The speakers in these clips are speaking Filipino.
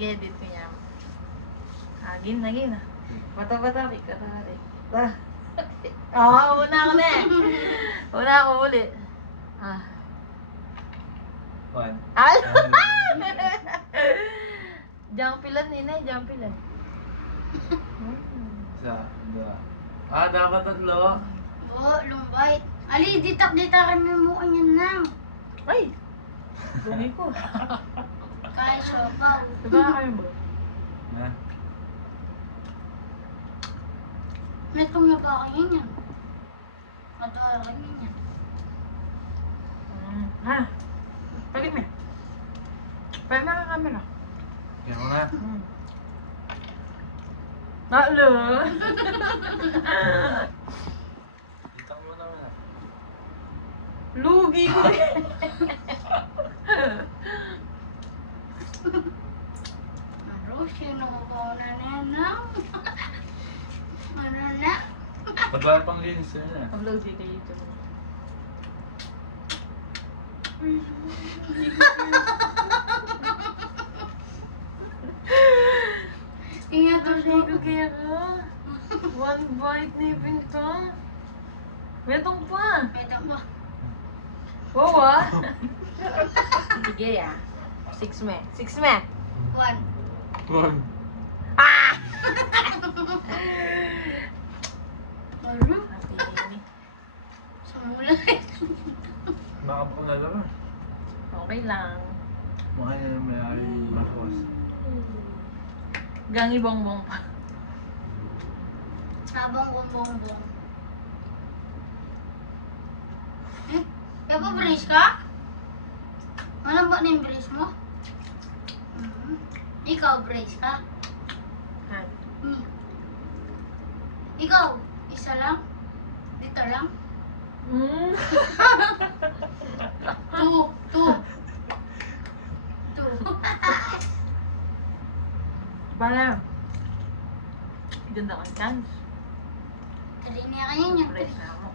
Gedit niya. Agin na. Bata-bata, ikatari. Una ako na eh. Una ako ulit. One. Jampilan nina, jampilan. Isa, dua. Dapat tatlo. Oo, lumbay. Ali, ditak-ditakan mo mukha niyan nang. Ay! Bumi ko. Kaya sopaw. Diba kayo mo? Na. May kumaba kayo niyan. Matawala kayo niyan. Ha? Pagin mo. Pagin mo ang camera. Yan mo na. Nalo! Dito mo naman. Lugi ko eh. Sino ko ba na nang? Ano na? Madami pang linis na. Upload dito YouTube. Ingat to siya. Hindi ko kaya ka. One bite na yung pinto. Metong pa. Ito ba? Oo ah. Sige ya. 6 me. 6 me. One. One. Ah! Ano? Sa mula. Makapako na lang. Okay lang. Mukha niya na may ay makawas. Gangi bongbong pa. Habang kumbong-bong. Kaya pa brace ka? Ano ba na yung brace mo? Ikaw, brace ka? Ha? Ikaw, isa lang? Dito lang? Two. Bala. Ganda kang chance. Tali niya kayo niya. Press na ako.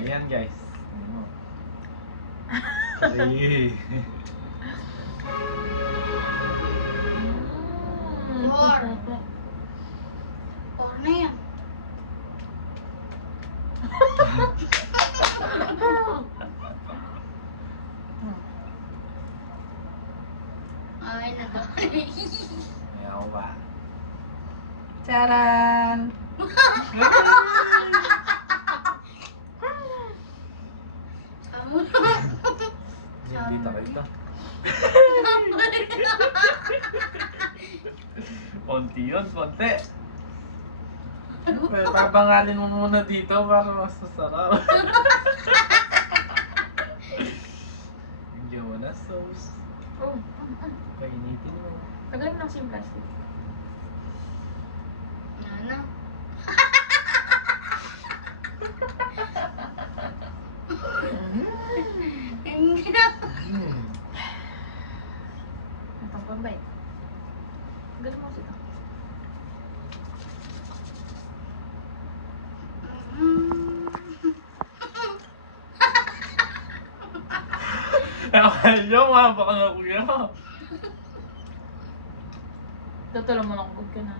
Ayan guys. Three. Four. Four na yan. Ay, na to. Ayaw ba? Charan! Hindi takita. Konti yun, konti. Pabangalin mo muna dito para mas masarap. Bigyan mo na sauce. Oh, Painitin mo. tagal ng sim plastic. Nana. Hindi na. Itong pambay. Tagal mo sito. Ayaw nga, baka na kuya. Tutulong mo lang ka na.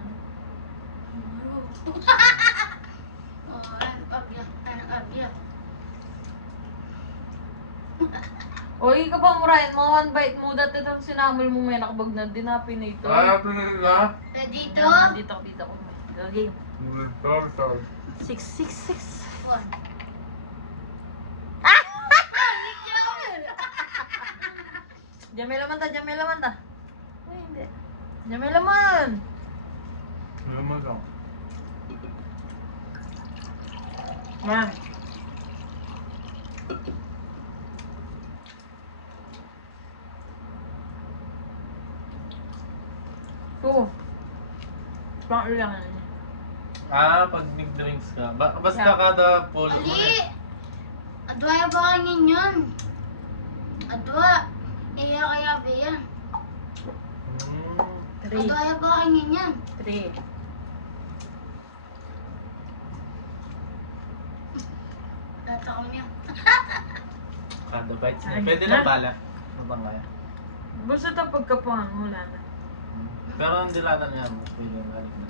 Oh, anak abya. Oy, ka pa murahin, mga one bite mo. Dati itong sinamol mo may nakabag na dinapin na ito. Pinila. Dito. Dito ko. Game. Sorry. 6. One. Jamay laman ta. Ay, hindi. Jamay laman. Naman lang. Yan. Oo. Pang-ulang na niya. Pag nag-drinks ka. Basta Yeah. kada polo mo Ali! Adwa ba kangin yun? Adwa. Iya kaya ba yan? 3. Adwa ba kangin yan? 3. Tatakaw niya. Kada bites Ay, niya. Pwede na. lang bala. Ano bang kaya? Basta ito pagkapangan mo, wala na. Pero ang dilata niya, pwede yung balik na.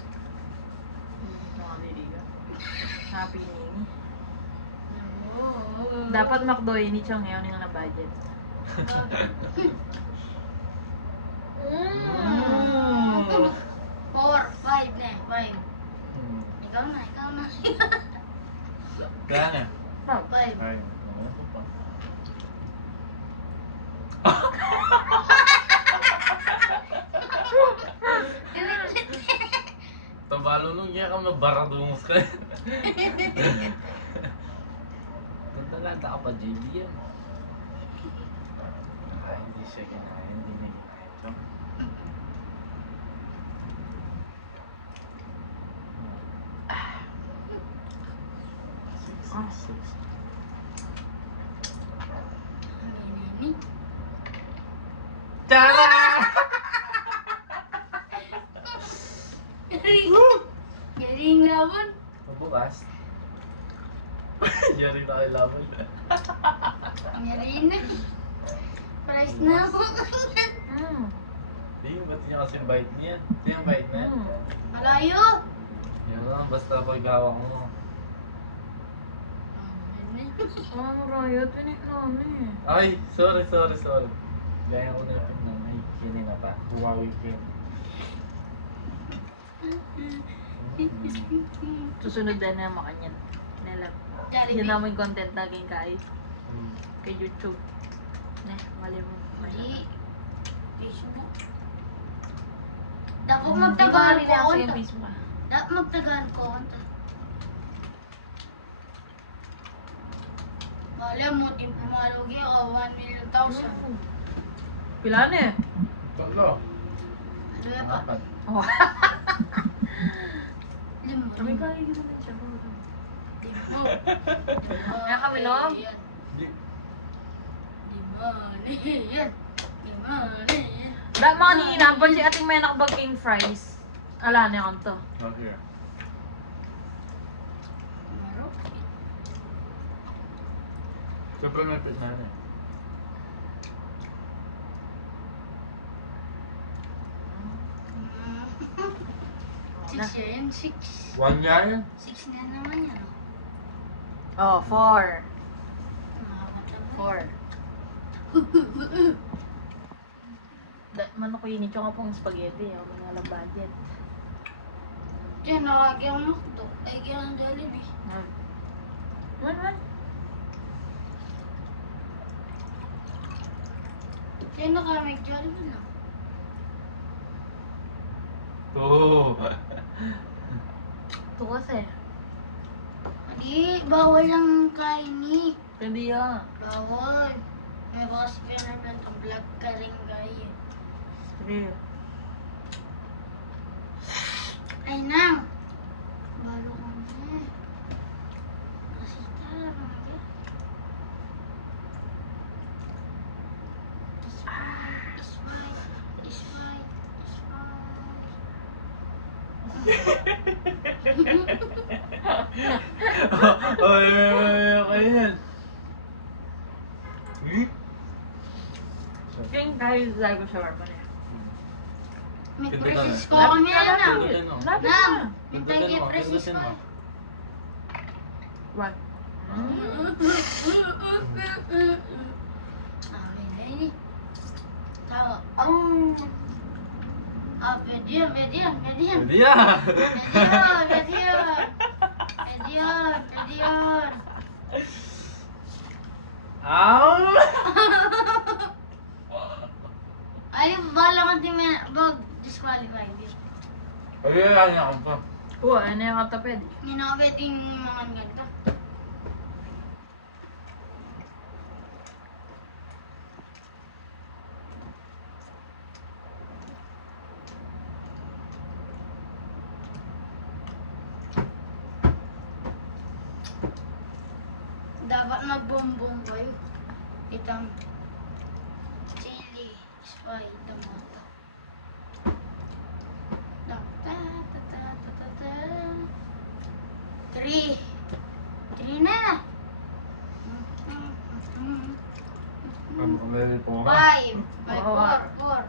Mga niliga. Happy Nini. Dapat McDo ini Chong ngayon yung na budget. Mm. 4, 5 na, 5. Hmm. Ikaw na, ikaw na. Kaya na. 5. Ay, ano ito pa? Tabalo nung iya ka mabaradungos ka. Tanda ka pa, JB yan. Ay, hindi siya kinaya, hindi niya kinaya ito. Six. Nini. Tara! Galing laban. Bukas. Yari na kayo laban. Galing na. Price na ako. Hindi, ba't niya kasi bite niyan? Hindi yung bite na yan. Malayo. Yan lang, basta pag-hawak mo. Ano Riot? Pinik namin eh. Ay, sorry. Gaya ko na yung pinang ay kinina pa. Huawei kin. Susunod din na makanyan. Nilap. Jollibee. Yan namin content laging kay YouTube. Mali mo. Hindi. Facebook. Dapat magtagaan ko Sa konta. Facebook. Dapat magtagaan ko konta. Wala mo, di pumalugi ako, 1,000,000. Pila na eh. Tatlo. Ano yan pa? Apat. Oh. Limo. Kami kaya gito na siya. Limo. Kaya kami, no? Yan. Di. Limo. Yan. Limo. Yan. Da mga nininapan si ating may nakabag king fries. Ala na yan to. Okay. Marok. Siyempre may pit na eh. Six yan, 6. One nga yan. 6 na naman yan. Oh, 4. Nakakatawa. 4. Manok ko yun, ito nga pong spaghetti. Mga alam budget. Diyan, nakagyan mo ito. Ay, gyan ang Jollibee. Man. Diyan, nakamig Jollibee lang. Oo. Ito kasi. Hindi, bawal lang kain Hindi yan. Bawal. May bakas pinag ng vlog ka rin gaya. Real. Ay nang! Balo ko na. Kasi talaga. Is why. Ay, yan. King dahil lago shawarma na yan. May Pindutin prices mo. ko kami yan ah. Pindutin mo. Lapit Nang! na. Hintay kay prices Pindutin ko. mo. One. Okay na yun eh. Tama. Pwede yun. Hindi yan. Pwede yun. Ay, bala ka din may disqualify. Ay, yan pa. Oo, ano yung katapid? Hindi na pwedeng mga ganito. Dapat magbombong kayo. Itang chili, spice, tomato. Ta ta ta ta ta ta ta. 3 na. May po 5. May Oo. 4.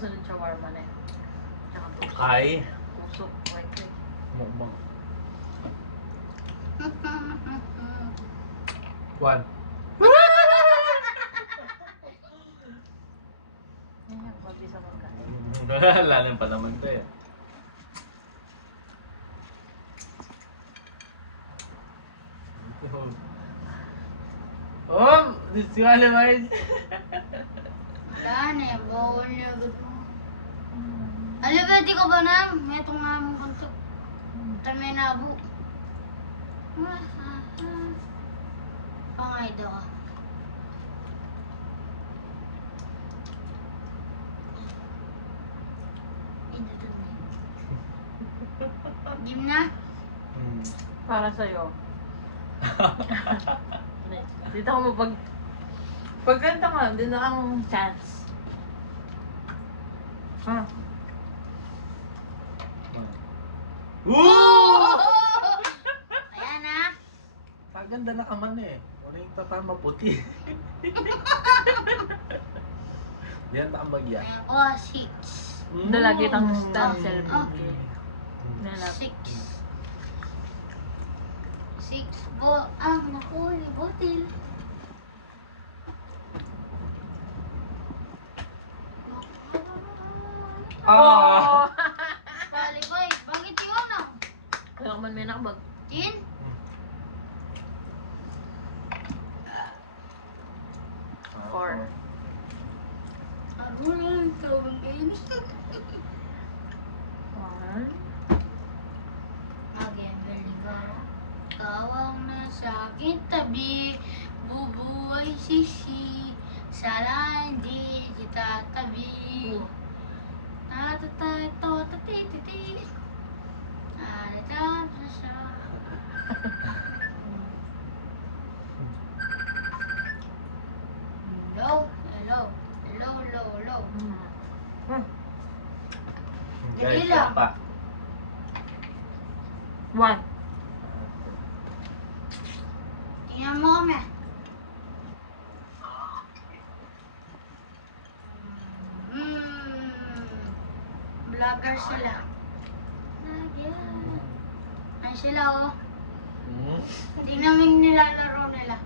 susunod shawarma na yun. Tsaka puso. Ay. Puso. Okay. Mukbang. One. Yan yung pati sa magkain. Lalim pa naman to eh. Oh! Disqualified! Wala na eh. Bawal na agad mo. Alam, pwede ka ba na? May itong nga mong kanto. Tamay na abo. Pangay daw ka. Game na? Para sa'yo. Dito ako mapag... Pag ganito ka, din na ang chance. Ha? Woo! Ayan na. Paganda na kaman eh. Wala yung tatama puti. Diyan na ang bagya. Ako, 6. Dalagi itang stand Oh. cellphone. Nalap. 6. 6 po ang nakuli botil. Ah! Qualify. Bakit yun ah? Kaya man may nakabag. 10? Four. Ako lang tawagin. One. Again, very go. Kawang nasa aking tabi, bubuhay sisi. Sana hindi kita tabi. Tatatay, totatititi. Alatap na siya. Low, low, low, low, low. Guys, Dali lang. yan pa. One. Tingnan mo kami. Vlogger sila. Ay sila oh. Hindi namin nilalaro nila.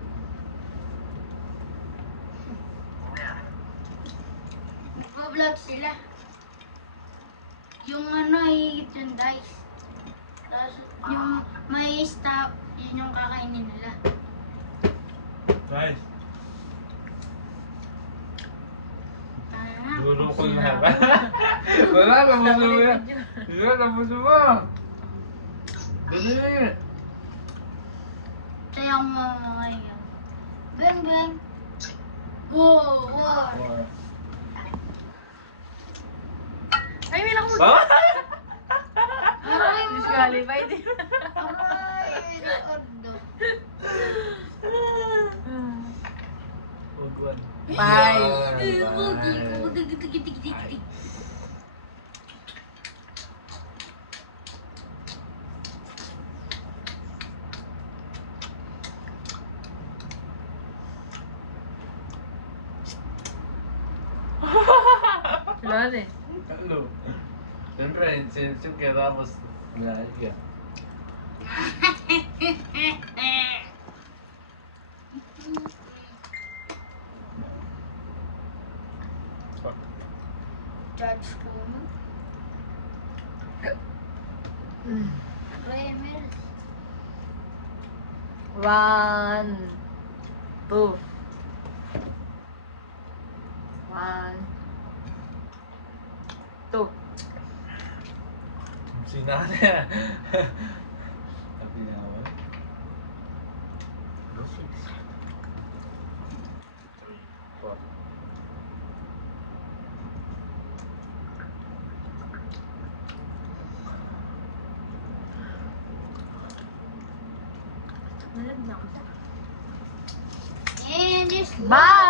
Nagpa-vlog sila. Yung ano, hihigit yung dice. Tapos yung may stop, yun yung kakainin nila. Guys, Ah, guro ko na ba? Wala, nabuso mo yan. Wala, nabuso mo. Dali. sayang mo ngayon. Bang bang. Go, war. Ay, may nakabag. Ba? Aray mo. Disqualified. Aray, ordo. Huwag one. Five. Wala eh. Halo. Siyempre, since kaya tapos nalagya. Judge ko. Remel. One. Two. One. Two. Sinana. Sabi na ako. Six. Three, four. Nalad na ako. And this Bye!